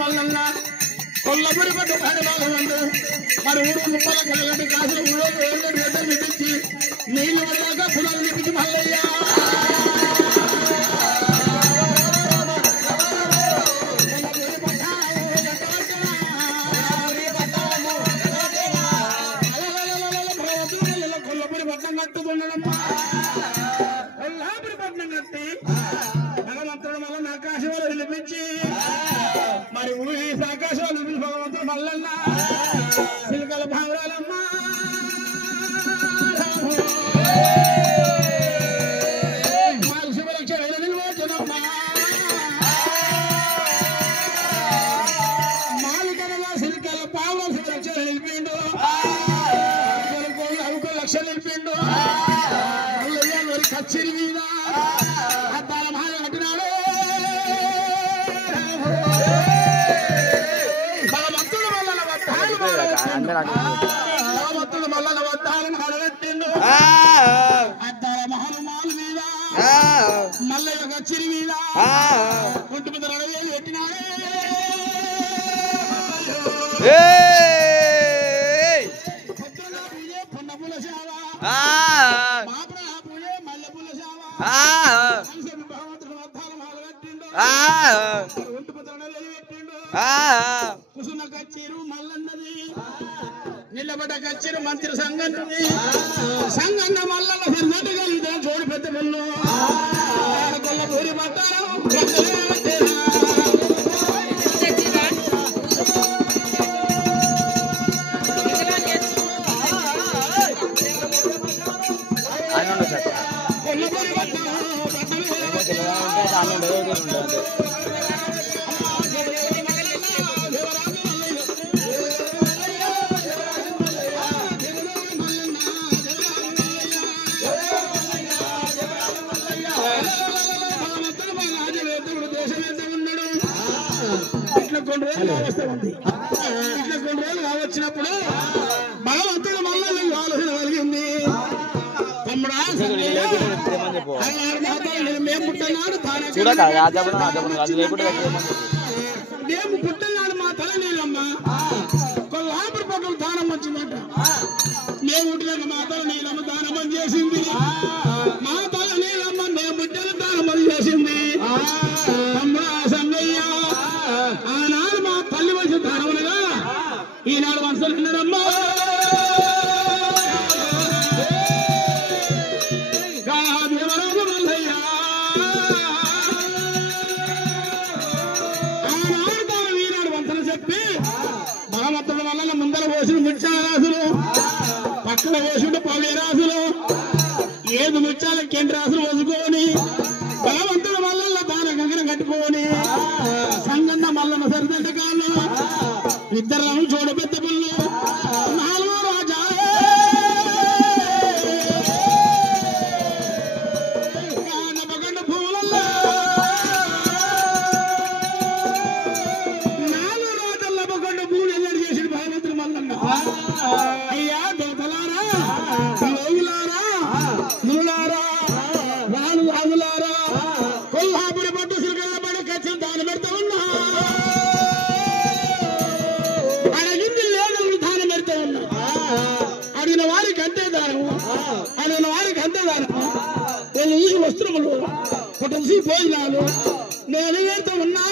మల్లన్న కొల్లపురి పట్టు పాడవాళ్ళు మరి ఊరు ముప్పల కలగటి కాసులు ఊళ్ళో గడ్డలు నిపించి నీళ్లు పడ్డాక పులాలు నిపించి మల్లయ్య కొల్లపురి పట్టణం కట్టుకున్నాడమ్మా కొల్లాపురి పట్టణం కట్టి భగవంతుడు మళ్ళీ ఆకాశంలో వినిపించి మరి ఊరి ఆకాశంలో వినిపించి భగవంతుడు మల్లన్న సిల్కల భావరాలమ్మా మాకు శుభరక్ష నిల్వోచనమ్మా మాలికనగా సిల్కల పావుల శుభరక్ష నిలిపిండు అవుకు లక్ష నిలిపిండు మరి కచ్చిరి మీద అద్దాల మహాల కట్టినాడు భగవంతుడు మల్లన వద్దాలను కడగట్టిండు అద్దాల మహనుమాల మీద మల్లయ్య కచ్చిరి మీద ఒంటి మీద 2,000 పెట్టినాడే పున్నపుల సేవ మాపుర పూజే మల్లెపుల సేవ భగవంతుడు వద్దాల మహాల కట్టిండు ఒంటి మీద 2,000 పెట్టిండు కుసున కచ్చిరు మల్లన్నది నిలబడ్డ కచ్చిరు మంత్రి సంగన్నది సంగన్న మల్లన్న సిరిగట్టుగలిగితే జోడి పెద్ద పిల్లు కొల్లపూరి పట్టారు ఇట్లా కొన్ని రోజులు కావచ్చినప్పుడు భగవంతుడు మళ్ళీ ఆలోచన కలిగింది తమ్ముడా మేము పుట్టినాడు మేము పుట్టినాడు మా తల నీళ్ళమ్మ కొల్లాపురి పక్కన దానం వచ్చిందంట మేము పుట్టినాక మా తల నీళ్ళమ్మ దానం చేసింది మా తల నీళ్ళమ్మ మేము పుట్టిన దానం చేసింది తమ్ముడా సంగయ్య ఆనాడు మా తల్లి వలస దానములుగా ఈనాడు వలసలు ఉన్నారమ్మా ఆనాడు దానం ఈనాడు వంతలు చెప్పి భగవంతుడు వల్ల ముందర పోసిన ముత్యారాసులు పక్కన పోసిన పవ్యరాసులు ఏది ముత్యాల కేంద్రాసులు వదుకొని భగవంతుడు మల్లన్న దాన కంకణం కట్టుకొని సంగన్న మల్లన్న సరిదండ కాళ్ళు ఇద్దరు చూడ పెద్ద పుల్లు 4వ రాజా నమ్మకండ పూలల్లో 4 రాజుల నమ్మకండ పూలు ఎల్లడి చేసిన భగవంతుడు మల్లన్న అయ్యా దోతలారా లోగులారా నులారా రాను రాజులారా కొల్లాపురి పట్టు సిరిగల్ల పడి కచ్చిన దాని పెడతా ఉన్నా అడిగింది లేదు దాని పెడతా ఉన్నా అడిగిన వారికి అంతే దానము అడిగిన వారికి అంతే దానము నేను ఈ వస్త్రములు కుటుంబీ భోజనాలు నేను పెడతా ఉన్నా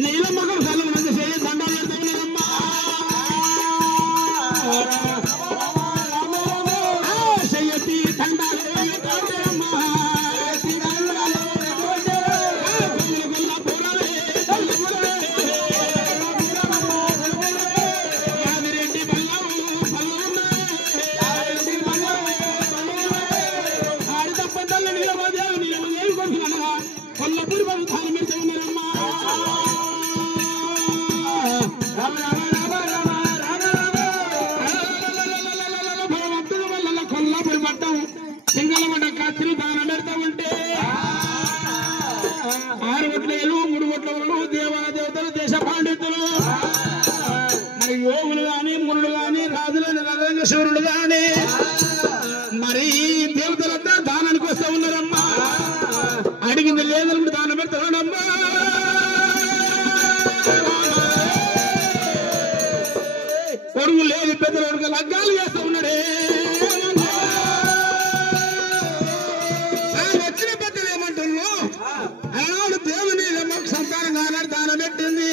నీలమ్మకం సల్లం మంది చేయి దండాలు పెడుతున్నారమ్మా చెయ్యతి దండాలు కొల్లపూడి బాబు ధాని మీద ఉన్నారమ్మా భగవంతుడు వల్ల కొల్లాపూడి పట్టం సింగళమట కత్తిని దానం పెడతా ఉంటే 6 కోట్ల ఏళ్ళు 3 కోట్ల వాళ్ళు దేవాదేవతలు దేశ పాండితులు మరి యోగులు గాని మునులు గాని రాజులని నరేంద్రశూరులు గాని మరి దేవతలంతా దానానికి వస్తూ ఉన్నారమ్మా అడిగింది లేదని దానం పెడతాడమ్మా కొడుకు లేని పెద్దలు లగ్గాలు చేస్తూ ఉన్నాడే వచ్చిన పెద్దలు ఏమంటున్నావు ఆనాడు దేవుని మాకు సంతానం కానాడు దానం పెట్టింది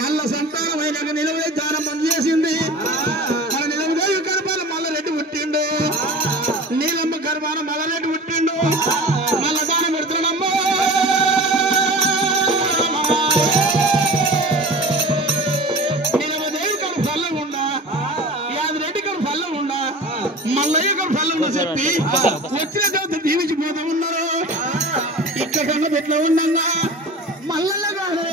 మళ్ళా సంతానం అయినాక నిలవే దానం బంద్ చేసింది మన నిలవదేవి గర్భాన మల్ల రెడ్డి పుట్టిండు నీలమ్మ గర్భాన మల్ల రెడ్డి పుట్టిండు మళ్ళా దానం పెడుతున్నాడమ్మా నిలవదేవి గారు చల్లగుండా యాదిరెడ్డి గారు చల్లగుండా మల్లయ్య గారు చల్లగుండా చెప్పి వచ్చిన తర్వాత దీవించిపోతూ ఉన్నారు ఇక్కడ సంగతి ఎట్లా ఉండగా మల్లయ్య గారు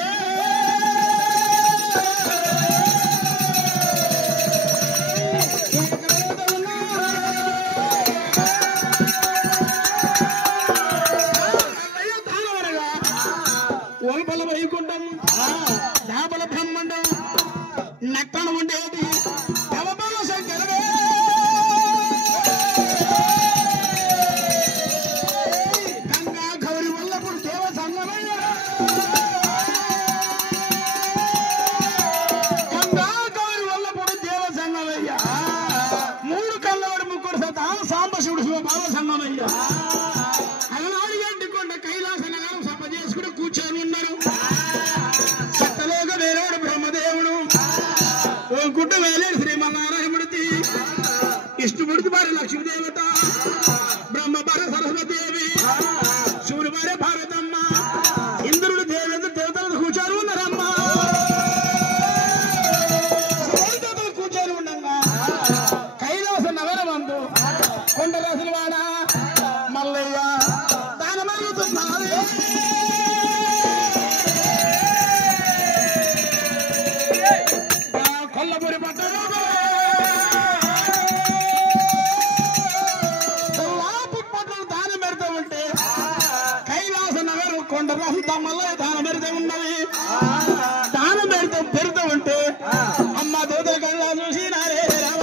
ఓల్పల వైకుంఠం శాపల బ్రహ్మండం నక్కన ఉండేది అవబల శంకరుడే గంగా గౌరి వల్లప్పుడు దేవ సంగమయ్య గంగా గౌరి వల్లప్పుడు దేవ సంగమయ్య 3 కళ్ళవాడు 3 సత సాంబశివుడు శివ భావ సంగమయ్య అలనాడు గంటి కొండ కైలాస నగరం సభ చేసుకుని కూర్చొని ఉన్నారు సత్తలోక వేరేవాడు బ్రహ్మదేవుడు ఓ గుడ్డ వేలేడు శ్రీమన్నారాయణమూర్తి విష్ణుమూర్తి భార్య లక్ష్మీదేవత బ్రహ్మ భార్య సరస్వతీదేవి శివుని భార్య భారతమ్మ ఇంద్రుడు దేవేంద్ర దేవతలు కూర్చొని ఉన్నారమ్మా దేవతలు కూర్చొని ఉండగా కైలాస నగరం అందు కొండ రాసులు వాడ మల్లయ్య దానమరుగుతున్నారే కొల్లపూడి పట్టణం కొల్లాపూడి పట్టణం దానం పెడతా ఉంటే కైలాస నగరం కొండ రాసుతా మల్లయ్య దానం పెడతా ఉన్నది దానం పెడతా ఉంటే అమ్మ దేవతల కళ్ళ చూసినారే రామ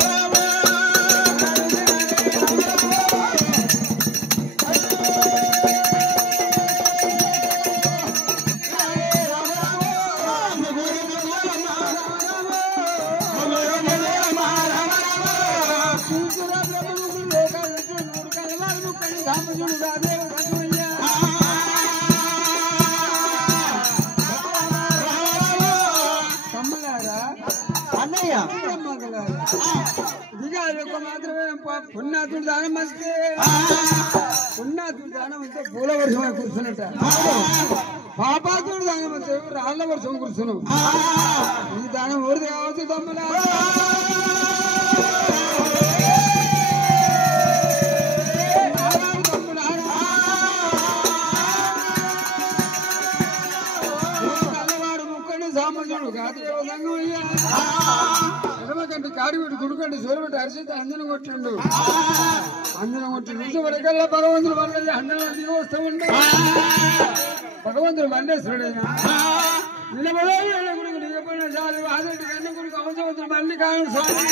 మాత్రమే పుణ్యాతుడు దానం వస్తే పుణ్యాతుడు దానం అంటే పూల వర్షం కూర్చున్నట్ట పాపాతుడు దానం అంటే రాళ్ల వర్షం కూర్చున్నావు ఈ దానం ఊరిది కావచ్చు తమ్ములా సామాన్యుడు కాదు ఎడమకంటే కాడిపెట్టి గుడికంటే సోరబెట్టి అరిచితే అందరం కొట్టిండు అందరం కొట్టి నుంచి వరకల్లా భగవంతుడు వల్ల అందరం దిగి వస్తూ ఉండే భగవంతుడు మండేశ్వరుడైనా నిలబడి దిగపోయిన చాలు ఆదటి కన్నా గుడికి అవసరం మళ్ళీ కాదు స్వామి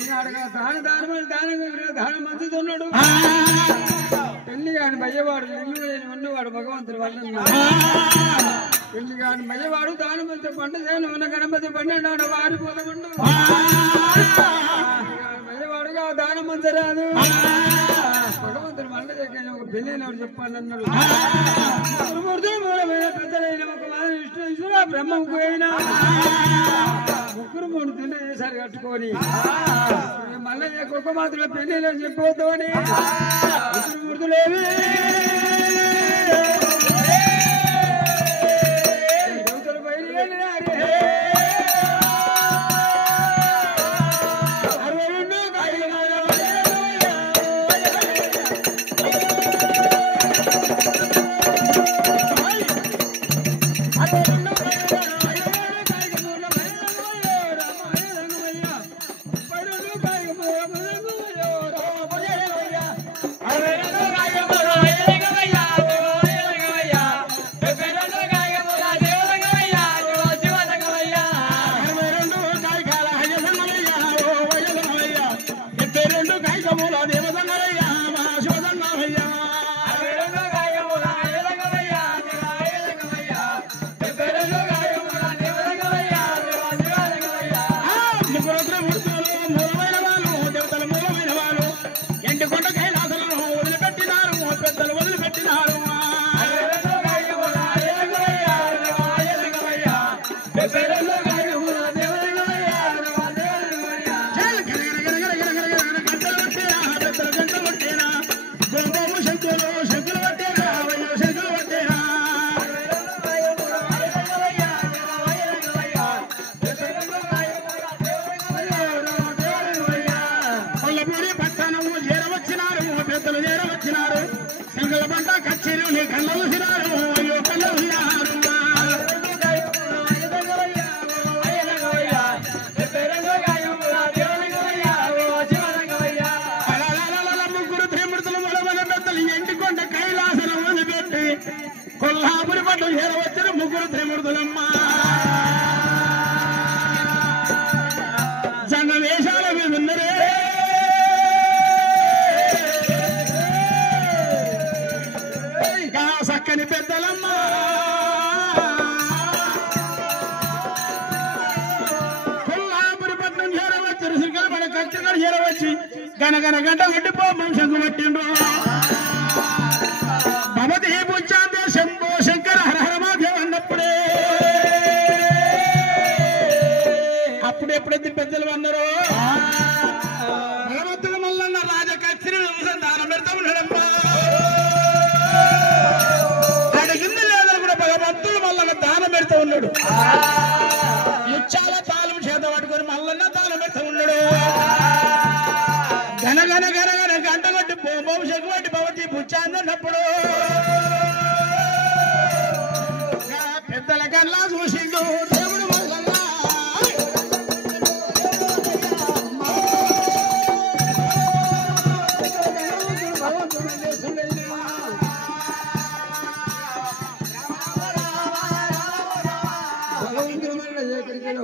ఈనాడుగా దానం మంచిది ఉన్నాడు పెళ్లి కాని భయ్యవాడు ఇల్లు ఉన్నవాడు భగవంతుడు వల్ల పెళ్లి కాని భయ్యవాడు దాని మధ్య పంట చేయను ఉన్న గణపతి పండు వారిపోదమండు భయ్యవాడుగా దానం మంచి రాదు భగవంతుడు మండ ఒక పెళ్ళైన చెప్పాలన్నాడు పెద్దలైన బ్రహ్మం పోయినా ముగ్గురు మూడు తిండి చేశారు కట్టుకొని మళ్ళీ ఒక్క మాత్రం పెళ్లి చెప్పవద్దామని ముడుతులేవి కొల్హాపురి పట్టు చేరవచ్చిన ముగ్గురు త్రిమూర్తులమ్మ జంగ వేషాల మీదున్నరే సక్కని పెద్దలమ్మ కొల్హాపురి పట్నం చేరవచ్చు శ్రీకాళ కచ్చగడ చేరవచ్చి గనగన గంట కొట్టిపోమం శంకు పట్టిండ్రు భవతి పూజాంతే శంభో శంకర హర హర మాధవ అన్నప్పుడే అప్పుడెప్పుడైతే పెద్దలు అన్నారో భగవంతుడు మల్లన్న రాజకచ్చిన దానం పెడతా ఉన్నాడమ్మా అడిగింది లేదని కూడా భగవంతుడు మల్లన్న దానం పెడతా ఉన్నాడు ఇచ్చాల తాళం చేత పట్టుకొని మల్లన్న దానం పెడతా ఉన్నాడు గనగన గనగన గంట కొట్టి బొమ్మ శంకు భవతి పూజాందన్నప్పుడు పెద్దల కల్లా చూసిండు దేవుడు మల్లన్న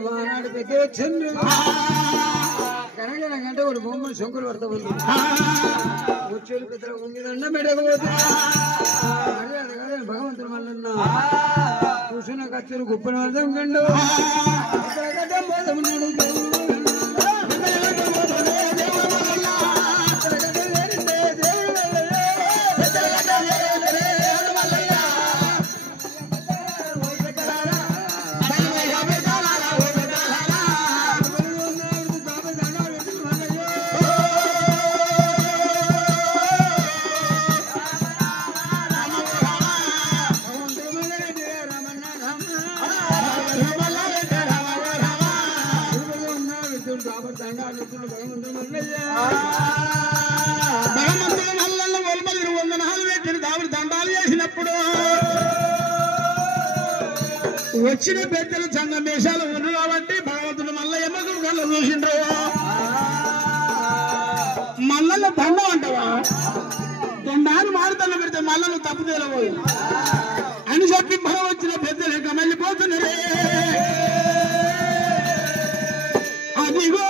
వానాడు పెద్ద వచ్చిండ్రు కనగన గంట ఒక బొమ్మలు శంకులు పడతా ఉంది వచ్చేళ్ళు పెద్ద దండం పెట్టకపోతే భగవంతుడు మల్లన్న కూర్చున్న కచ్చరు గుప్పని అర్థం కండు భగవంతుడు మల్లన్న ఒల్మలు వందనాలు పెట్టిన దావుడు దండాలు చేసినప్పుడు వచ్చిన పెద్దలు సంఘం దేశాలు ఉన్నారు కాబట్టి భగవంతుడు మల్ల ఎమ్మకు కళ్ళు చూసిండ్రు మల్లన్న దండం అంటావా దండాన్ని మారుతన్న పెడితే మల్ల నువ్వు తప్పు తేలబోయి అని చెప్పి భగవ వచ్చిన పెద్దలు ఇంకా మళ్ళీపోతున్నారే అదిగో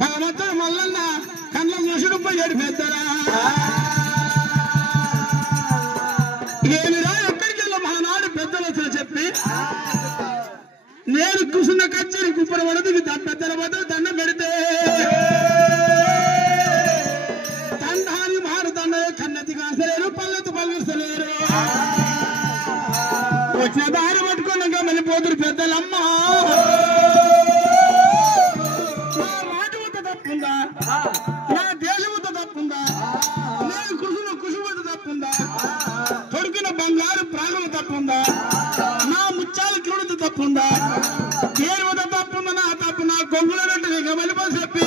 భగవంతుడు మల్లన్న కళ్ళ చూసుడు పోయాడు పెద్దరా ఏమిరా ఎక్కడికి వెళ్ళా మహానాడు పెద్దలు వచ్చి చెప్పి నేను కూర్చున్న కచ్చేరి కుప్పర పడదు పెద్దల వద్ద దండం పెడితే దండాన్ని మారుతాను కన్నెత్తి కాస్తలేరు పల్లెత్తు పలిస్తలేరు తప్పుందా కొడుకున బంగారు ప్రాణం తప్పుందా నా ముచ్చాలు చూడదు తప్పుందా ఏరువద తప్పుందా నా తప్పు నా గొంగుల వెంటనే వెళ్ళిపో చెప్పి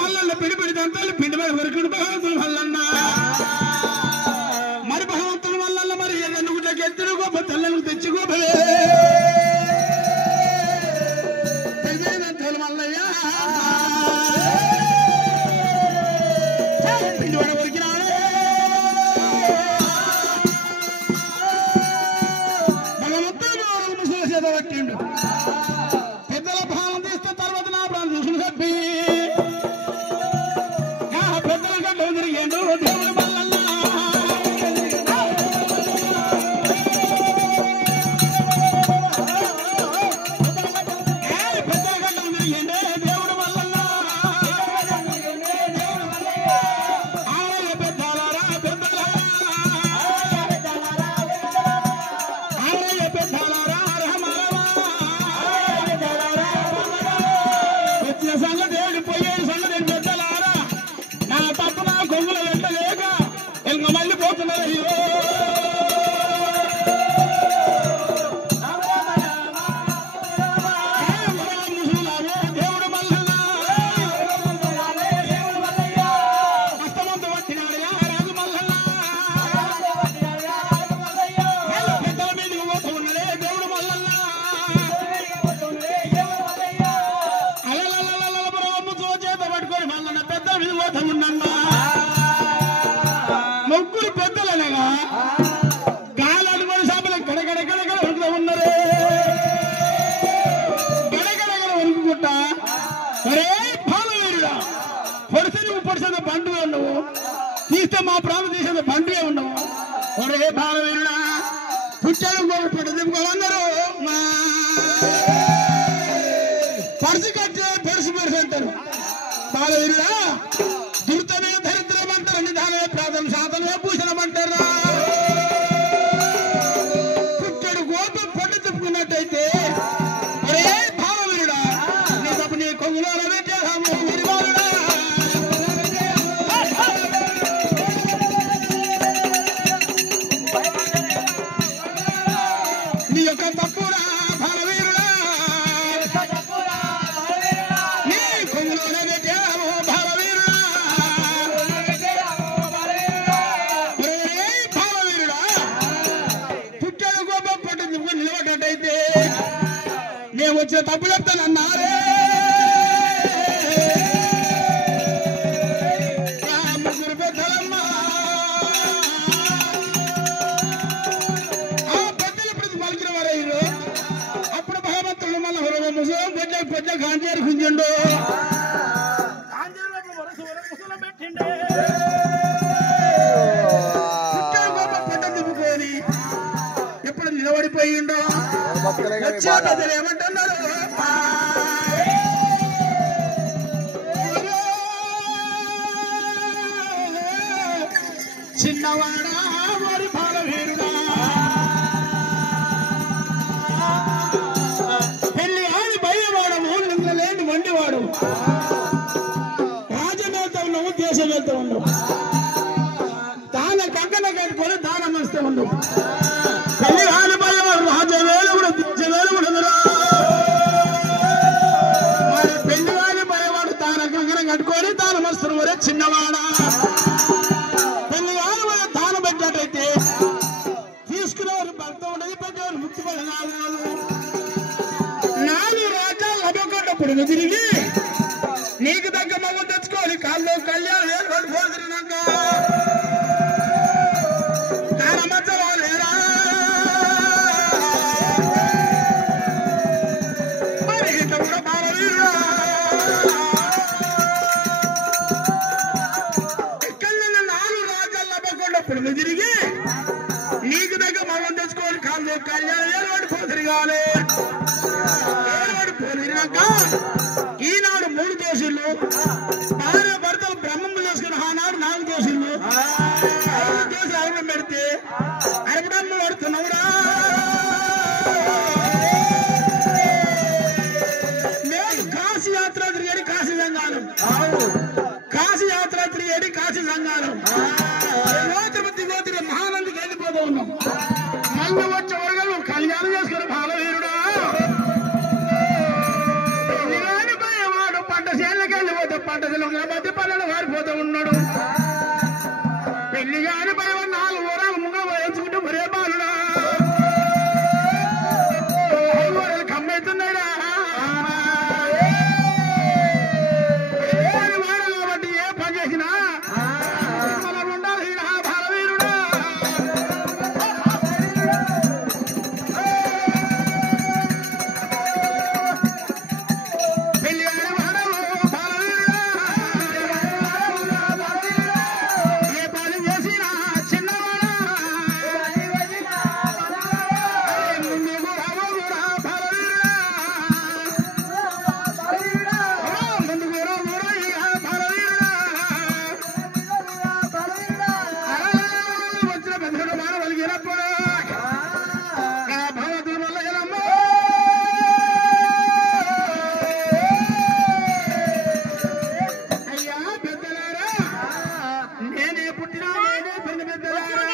మల్లన్న పిడి దంతాలు పిండి మీద వరకు భగవంతుడు మల్లన్న మరి భగవంతుడు మల్లన్న మరి ఎన్నుకుంటే ఎత్తుడు గొప్ప తెల్లను తెచ్చి గొప్పలే మల్లయ్య పిండి వడ వరకు పట్టిండు పెద్దల భావం తీస్తే తర్వాత నా ప్రాణం చూసుకుని చెప్పి పెద్దల గడ్డ తిరిగేండు దేవుడు మల్లన్న పెద్దల గడ్డ తిరిగేండే దేవుడు మల్లన్న ఆలయ పెద్దలారా పెద్దలారా ఆలయ పెద్దలారా సంగతి ఏడిపోయేది సంగతి పెద్దలారా నా తప్పు నా కొంగుల వెంటలేక ఇంకా మళ్ళీ పోతున్నారు అయ్యో దేవుడు మల్లన్న కష్టమంతా పట్టినాడయా రాజు మల్లన్న పెద్దల మీదకి పోతూ ఉన్నదే దేవుడు మల్లన్న చేత పట్టుకొని మల్లన్న పెద్ద మీద పోతా ఉండమ్మా ముగ్గురు పెద్దలనగా గాలాలు మరి సభలు గడగడ వణుకుతూ ఉన్నారు గడగడ వణుకుకుంటా ఒరే పాలవేరుడా పొడిసి నువ్వు పొడిసేది బండువే ఉండవు తీస్తే మా ప్రాణం తీసేది బండువే ఉండవు ఒరే పాలవేరుడా పుట్టాడు గొప్ప చెప్పుకోమన్నారు పరుసు కట్టే పెరుసు అంటారు బాలవీరుడా దుర్తమే దరిద్రం అంటారు నిదానమే ప్రాధం సాధనమే భూషణం అంటారా పుట్టడు గోపి పండు చెప్పుకున్నట్టయితే అరే బాలవీరుడా నీ తప్ప నీ కొంగులో పెట్టాము నీ యొక్క తప్పుడా బాలవీరుడా నిలబడ్డట్టయితే నేను వచ్చిన తప్పు చెప్తానన్నారే ముగ్గురు పెద్దలమ్మా ఆ పెద్దలు ప్రతి పలికిన వారు అప్పుడు భగవంతుడు మళ్ళీ ముసలం పెద్ద గాంజేరు గుంజండు ఎప్పుడు నిలబడిపోయిండో ఏమంటున్నారు చిన్నవాడా మరి బాలవీరుడా పెళ్లి ఆడి బయలువాడము నింగలేని వండివాడు రాజమేత ఉన్నావు దేశమేత ఉండవు దాన కంకణ కట్టుకొని దానం వస్తే ఉండవు పెళ్లి ఆడి బయలువాడు రాజవేలు కూడా దించవేలు కూడా మరి పెళ్లి ఆడి బయలువాడు దాన కంకణ కట్టుకొని దానం వస్తున్న వరే చిన్నవాడా పెళ్లి ఆడి దానం పెట్టినట్టయితే తీసుకునేవారు భర్త ఉండదు పెట్టేవారు ముక్తి పడి 4 రాజ్యాలు అడ్డుకున్నప్పుడు తిరిగి నీకు దగ్గర మగ తెచ్చుకోవాలి కాళ్ళు కళ్యాణం ఏర్పాటు పోతున్నాక మరి ఇట్లా కూడా బాలవీరుడా ఇక్కడ 4 రాజ్యాలు అడ్డుకున్నప్పుడు తిరిగి నీకు దగ్గర మగం తెచ్చుకోవాలి కాళ్ళు కళ్యాణం ఏర్పాటు పోతిరిగాలి ఏర్పాటు పోతిరినాక ఈనాడు 3 దోషులు భార్య భర్తలు బ్రహ్మము చేసుకుని ఆనాడు 4 దోషులు 5 దోషులు అరవడం పెడితే అరవడం పడుతున్నావురా నేను కాశీ యాత్ర తిరిగాడు కాశీ గంగాను కాశీ యాత్ర తిరిగాడు కాశీ సంఘాలు దిగోతిరి మహానందికి వెళ్ళిపోతూ ఉన్నాం. మళ్ళీ వచ్చే వర్గాలు కళ్యాణం చేసుకుని బాలవీరుడా వాడు పంట చేనులకి వెళ్ళిపోతే పంట చేనుల మధ్య పల్లెలు వారిపోతూ ఉన్నాడు. పెళ్లి కాని పై 4 ఊరాలు ముంగ వేయించుకుంటూ మరే బాలుడా కమ్మెత్తున్నాడా వాడు కాబట్టి ఏ పని చేసినా మనం ఉండాలి. బాలవీరుడా పెళ్లి కాని వాడు బాలవీరుడా ఏ పని చేసినా చిన్నవాడా ముందుకు రావురా బాలవీరుడా ముందుకు రావురా ఇక బాలవీరుడా వచ్చిన పెద్దడు బాల వలిగినప్పుడు భగవతుల వల్ల ఎలమ్మో అయ్యా పెద్దలారా నేనే పుట్టినా నేనే పెద్ద పెద్దలారా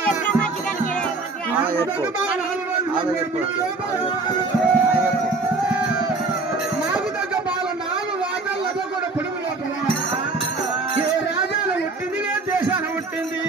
నాకు తగ్గ బాల 4 వాటాలతో కూడా పొడుగు లోపల ఏ రాజాలు పుట్టింది ఏ దేశాలు పుట్టింది